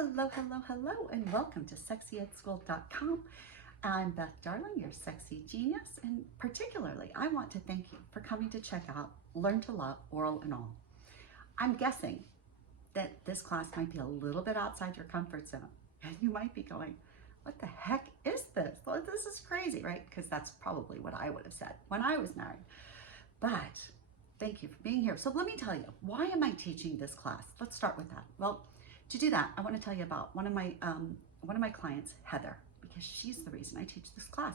Hello, hello, hello, and welcome to sexyedschool.com. I'm Beth Darling, your sexy genius, and particularly I want to thank you for coming to check out Learn to Love Oral and All. I'm guessing that this class might be a little bit outside your comfort zone, and you might be going, what the heck is this? Well, this is crazy, right? Because that's probably what I would have said when I was married. But thank you for being here. So let me tell you, why am I teaching this class? Let's start with that. Well, to do that, I want to tell you about one of my clients, Heather, because she's the reason I teach this class.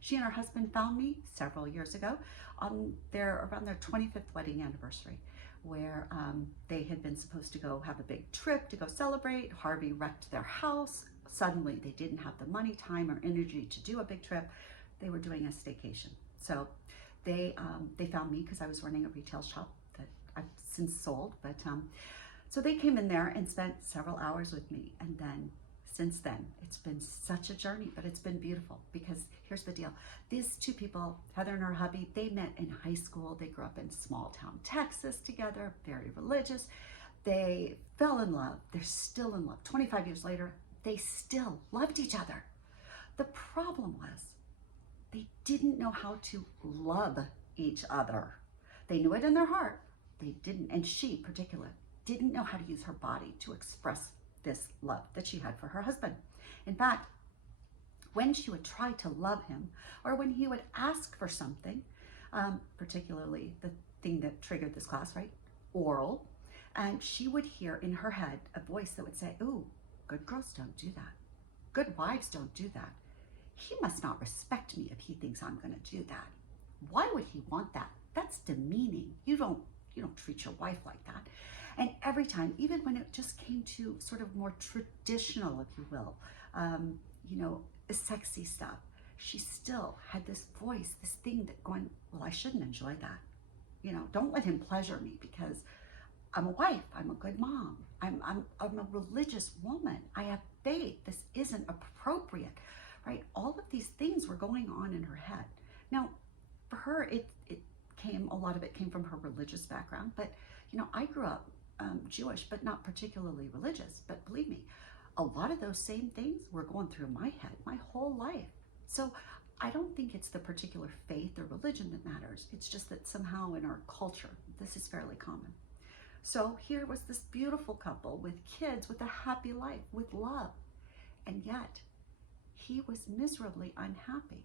She and her husband found me several years ago around their 25th wedding anniversary, where they had been supposed to go have a big trip to go celebrate. Harvey wrecked their house. Suddenly, they didn't have the money, time, or energy to do a big trip. They were doing a staycation. So they found me because I was running a retail shop that I've since sold, but so they came in there and spent several hours with me. And then since then, it's been such a journey, but it's been beautiful because here's the deal. These two people, Heather and her hubby, they met in high school. They grew up in small town Texas together, very religious. They fell in love. They're still in love. 25 years later, they still loved each other. The problem was they didn't know how to love each other. They knew it in their heart. They didn't, and she particularly didn't know how to use her body to express this love that she had for her husband. In fact, when she would try to love him, or when he would ask for something, particularly the thing that triggered this class, right? Oral. And she would hear in her head a voice that would say, ooh, good girls don't do that. Good wives don't do that. He must not respect me if he thinks I'm going to do that. Why would he want that? That's demeaning. You don't treat your wife like that. And every time, even when it just came to sort of more traditional, if you will, sexy stuff, she still had this voice, this thing that going, well, I shouldn't enjoy that. Don't let him pleasure me because I'm a wife. I'm a good mom. I'm a religious woman. I have faith. This isn't appropriate, right? All of these things were going on in her head. Now, for her, a lot of it came from her religious background, but I grew up Jewish, but not particularly religious. But believe me, a lot of those same things were going through my head my whole life. So I don't think it's the particular faith or religion that matters. It's just that somehow in our culture, this is fairly common. So here was this beautiful couple with kids, with a happy life, with love. And yet he was miserably unhappy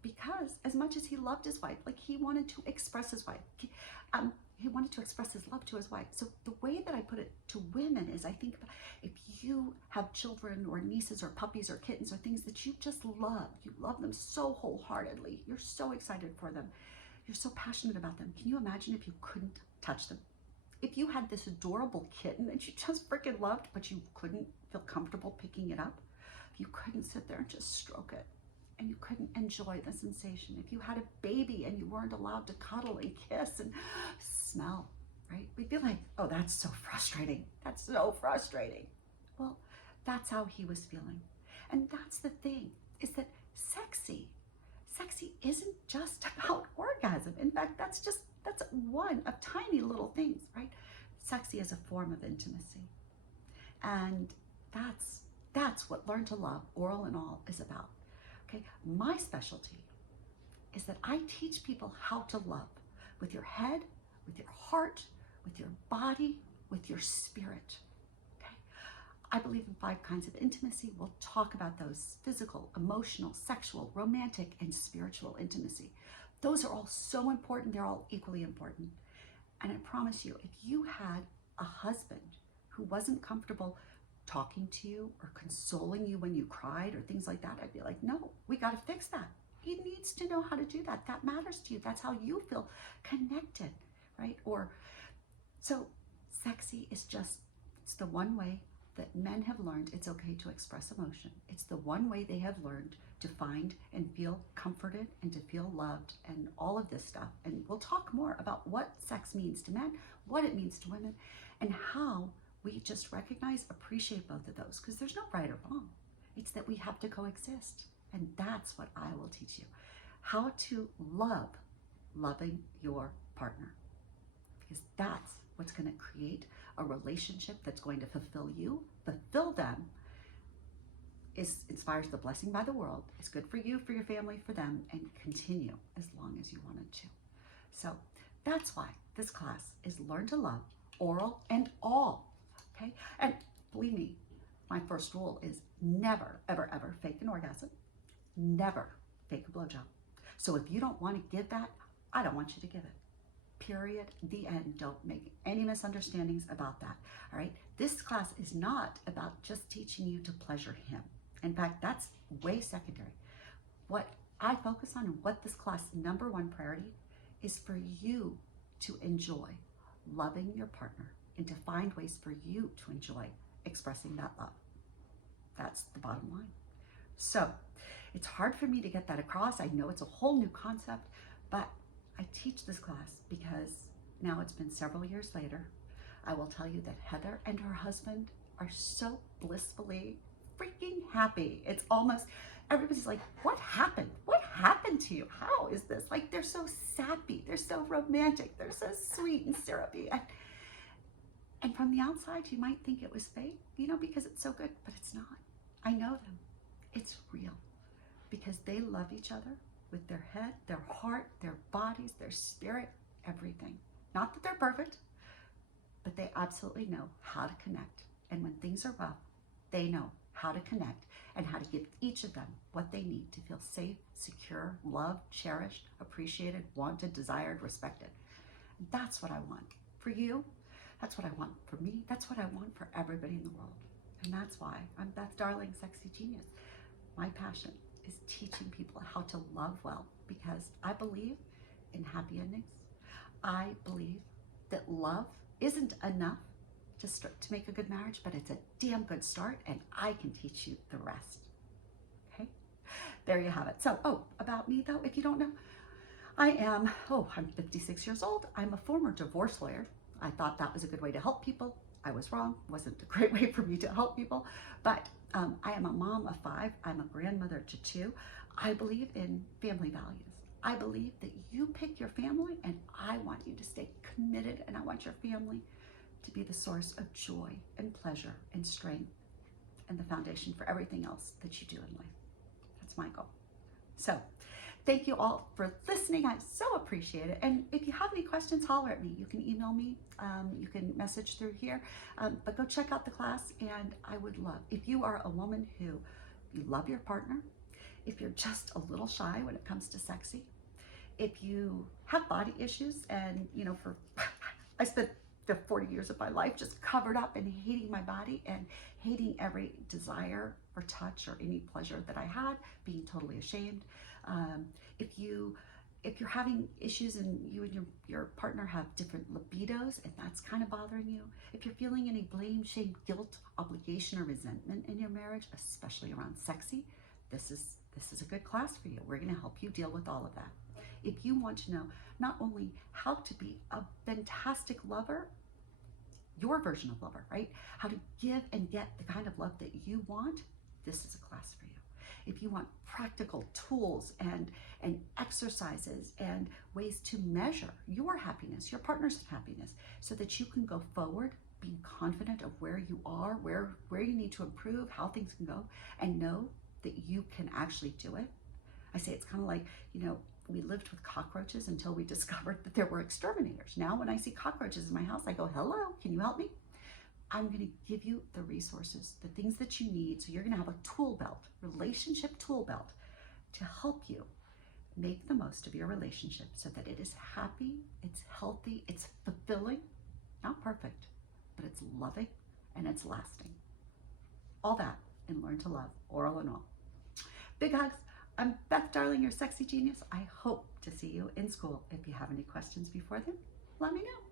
because as much as he loved his wife, like he wanted to express his wife, he wanted to express his love to his wife. So the way that I put it to women is I think if you have children or nieces or puppies or kittens or things that you just love, you love them so wholeheartedly, you're so excited for them, you're so passionate about them. Can you imagine if you couldn't touch them? If you had this adorable kitten that you just freaking loved, but you couldn't feel comfortable picking it up, if you couldn't sit there and just stroke it, and you couldn't enjoy the sensation, if you had a baby and you weren't allowed to cuddle and kiss and smell, right? We'd be like, oh, that's so frustrating. That's so frustrating. Well, that's how he was feeling. And that's the thing, is that sexy isn't just about orgasm. In fact, that's one of tiny little things, right? Sexy is a form of intimacy. And that's what Learn to Love, Oral and All, is about. Okay, my specialty is that I teach people how to love with your head, with your heart, with your body, with your spirit. Okay, I believe in 5 kinds of intimacy. We'll talk about those: physical, emotional, sexual, romantic, and spiritual intimacy. Those are all so important. They're all equally important. And I promise you, if you had a husband who wasn't comfortable talking to you or consoling you when you cried or things like that, I'd be like, no, we got to fix that. He needs to know how to do that. That matters to you. That's how you feel connected, right? So sexy is it's the one way that men have learned it's okay to express emotion. It's the one way they have learned to find and feel comforted and to feel loved and all of this stuff. And we'll talk more about what sex means to men, what it means to women, and how we just recognize, appreciate both of those, because there's no right or wrong. It's that we have to coexist. And that's what I will teach you. How to loving your partner. Because that's what's going to create a relationship that's going to fulfill you, fulfill them, inspires the blessing by the world, is good for you, for your family, for them, and continue as long as you wanted to. So that's why this class is Learn to Love, oral and all, okay? And believe me, my first rule is never, ever, ever fake an orgasm. Never fake a blowjob. So if you don't want to give that, I don't want you to give it. Period. The end. Don't make any misunderstandings about that. All right. This class is not about just teaching you to pleasure him. In fact, that's way secondary. What I focus on and what this class number one priority is for you to enjoy loving your partner and to find ways for you to enjoy expressing that love. That's the bottom line. So it's hard for me to get that across. I know it's a whole new concept, but I teach this class because now it's been several years later. I will tell you that Heather and her husband are so blissfully freaking happy. It's almost, everybody's like, what happened? What happened to you? How is this? Like, they're so sappy. They're so romantic. They're so sweet and syrupy. And from the outside, you might think it was fake, you know, because it's so good, but it's not. I know them. It's real because they love each other with their head, their heart, their bodies, their spirit, everything. Not that they're perfect, but they absolutely know how to connect. And when things are rough, they know how to connect and how to give each of them what they need to feel safe, secure, loved, cherished, appreciated, wanted, desired, respected. That's what I want for you. That's what I want for me. That's what I want for everybody in the world. And that's why I'm Beth Darling, Sexy Genius. My passion is teaching people how to love well because I believe in happy endings. I believe that love isn't enough to make a good marriage, but it's a damn good start, and I can teach you the rest. Okay? There you have it. So, about me though, if you don't know, I'm 56 years old. I'm a former divorce lawyer. I thought that was a good way to help people. I was wrong. Wasn't a great way for me to help people, but I am a mom of 5. I'm a grandmother to 2. I believe in family values. I believe that you pick your family, and I want you to stay committed, and I want your family to be the source of joy and pleasure and strength and the foundation for everything else that you do in life. That's my goal. So thank you all for listening. I so appreciate it. And if you have any questions, holler at me. You can email me. You can message through here. But go check out the class. And I would love, if you are a woman who you love your partner, if you're just a little shy when it comes to sexy, if you have body issues and, you know, I spent the 40 years of my life just covered up and hating my body and hating every desire for touch or any pleasure that I had, being totally ashamed. If you're having issues and you and your partner have different libidos and that's kind of bothering you, if you're feeling any blame, shame, guilt, obligation, or resentment in your marriage, especially around sexy, this is a good class for you. We're going to help you deal with all of that. If you want to know not only how to be a fantastic lover, your version of lover, right? How to give and get the kind of love that you want, this is a class for you. If you want practical tools and exercises and ways to measure your happiness, your partner's happiness, so that you can go forward being confident of where you are, where you need to improve, how things can go, and know that you can actually do it. I say it's kind of like, you know, we lived with cockroaches until we discovered that there were exterminators. Now when I see cockroaches in my house, I go, hello, can you help me? I'm going to give you the resources, the things that you need. So you're going to have a tool belt, relationship tool belt, to help you make the most of your relationship so that it is happy, it's healthy, it's fulfilling, not perfect, but it's loving and it's lasting. All that and Learn to Love, oral and all. Big hugs. I'm Beth Darling, your sexy genius. I hope to see you in school. If you have any questions before then, let me know.